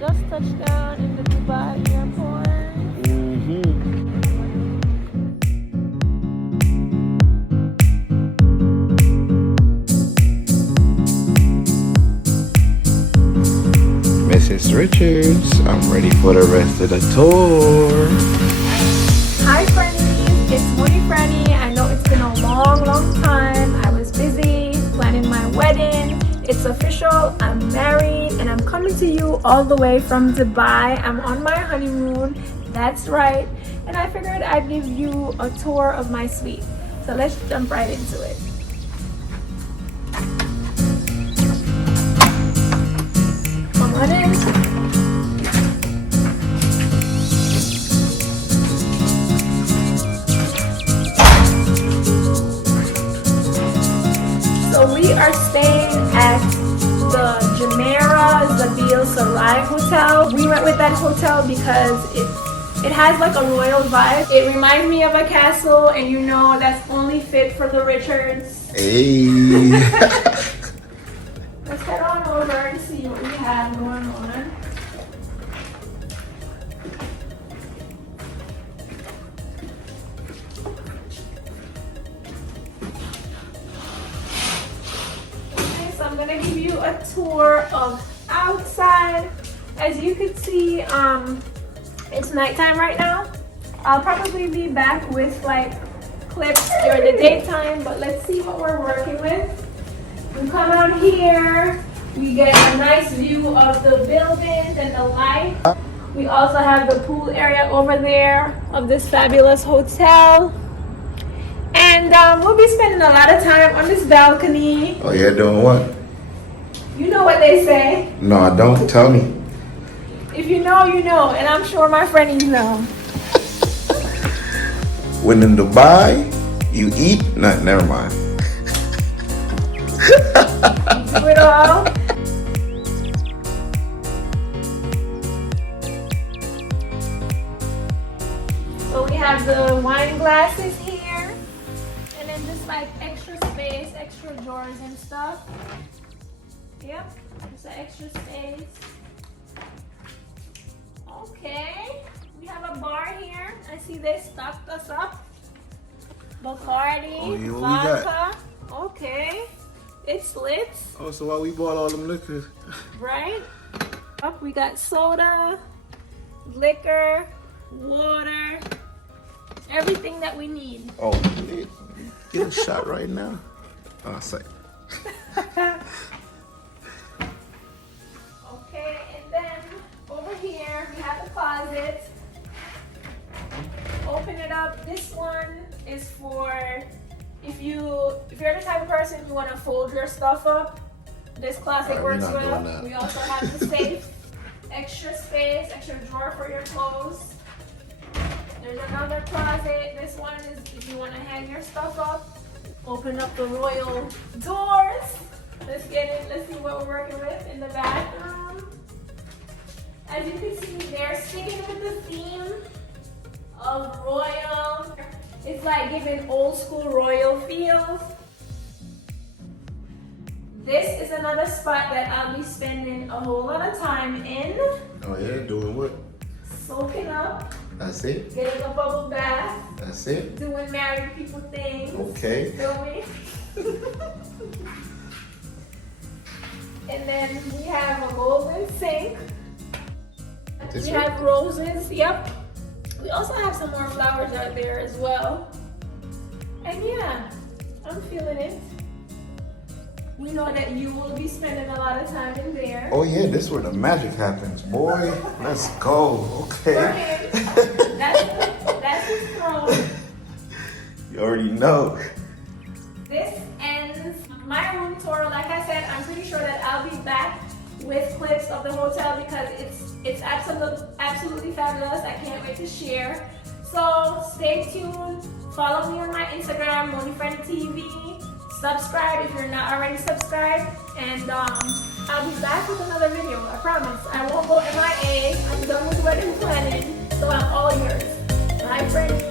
just touched down in the Dubai airport. Mrs. Richards, I'm ready for the rest of the tour. Hi Frennies, it's Moody Frennie. I know it's been a long time. I was busy planning my wedding. It's official, I'm married, and I'm coming to you all the way from Dubai. I'm on my honeymoon, that's right. And I figured I'd give you a tour of my suite. So let's jump right into it. Come on in. So we are staying at the Jumeirah Zabeel Saray hotel. We went with that hotel because it has like a royal vibe. It reminds me of a castle, and you know that's only fit for the Richards. Hey. Let's head on over and see what we have going on. Okay, so I'm gonna give you a tour of outside. As you can see, it's nighttime right now. I'll probably be back with like clips during the daytime, but let's see what we're working with. We come out here, we get a nice view of the buildings and the light. We also have the pool area over there of this fabulous hotel. And we'll be spending a lot of time on this balcony. Oh yeah, doing what? You know what they say. No, I don't. Tell me. If you know, you know, and I'm sure my friends know. When in Dubai, you eat? Nah, never mind. Do it all. So we have the wine glasses here, and then just like extra space, extra drawers and stuff. Yep, just an extra space. Okay, we have a bar here. I see they stocked us up. Bacardi, Oh, yeah, what we vodka. got? Okay, it's lit, Oh, so why we bought all them liquors? right? Up, we got soda, liquor, water, everything that we need. Oh, man. Get a shot right now. Oh, I say. Okay, and then over here we have the closet. Open it up. This one is for if you're the type of person you want to fold your stuff up. This closet Alright, works we're not doing well. that. We also have the safe, extra space, extra drawer for your clothes. There's another closet. This one is if you want to hang your stuff up. Open up the royal doors. Let's get in. Let's see what we're working with in the bathroom. As you can see, they're sticking with the theme of royal. It's like giving old school royal feels. This is another spot that I'll be spending a whole lot of time in. Oh yeah, doing what? Soaking up, That's it? getting a bubble bath, That's it? doing married people things. Okay. Feel me? And then we have a golden sink. This We one? have roses, yep. We also have some more flowers out there as well. And yeah, I'm feeling it. We know that you will be spending a lot of time in there. Oh yeah, this is where the magic happens, boy. Let's go. For Okay. him, that's his throne. You already know. This ends my room tour. Like I said, I'm pretty sure that I'll be back with clips of the hotel because it's absolutely fabulous. I can't wait to share. So stay tuned. Follow me on my Instagram, MoniFriendTV. Subscribe if you're not already subscribed. And I'll be back with another video. I promise. I won't go MIA. I'm done with wedding planning. So I'm all yours. Bye, friends.